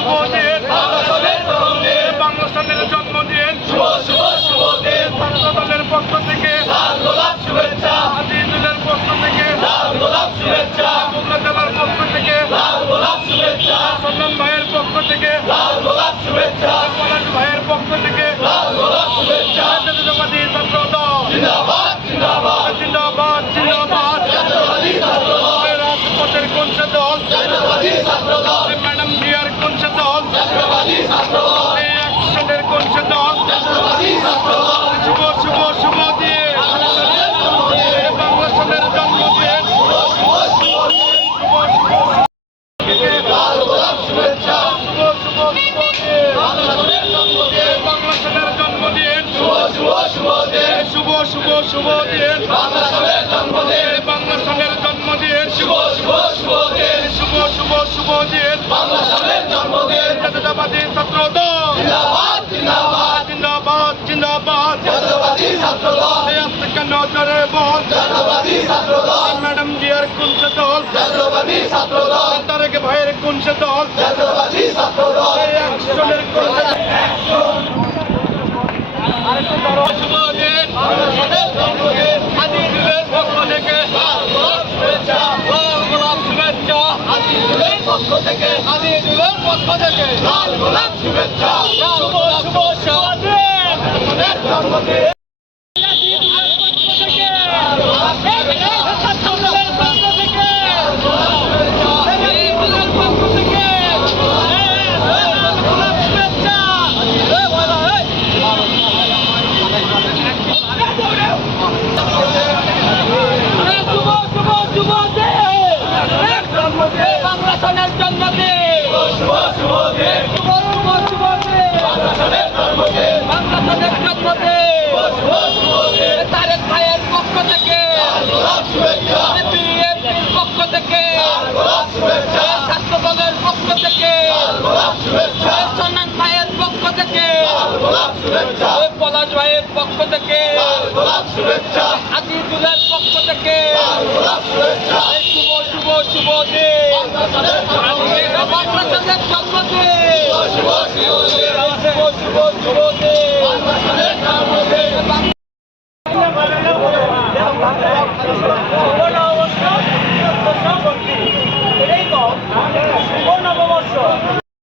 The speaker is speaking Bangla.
শুভ দিন জন্মদিন শুভ শুভ পক্ষ থেকে শুভ দিন। বাংলা সঙ্গের জন্মদিন জন্মদিন শুভ শুভ শুভ দিন। শুভ শুভ শুভ দিন। বাংলা সঙ্গের জন্মদিন জাতীয়তাবাদী ছাত্র দল জিন্দাবাদ। ছাত্র দল ম্যাডাম জিয়ার কোন দল। ছাত্র দল তারেক ভাইয়ের কোন দল। পক্ষ থেকে আমি দুলার পক্ষ থেকে লাল গোলাপ শুভেচ্ছা। শুভ শুভ জন্মদিন। যুবতী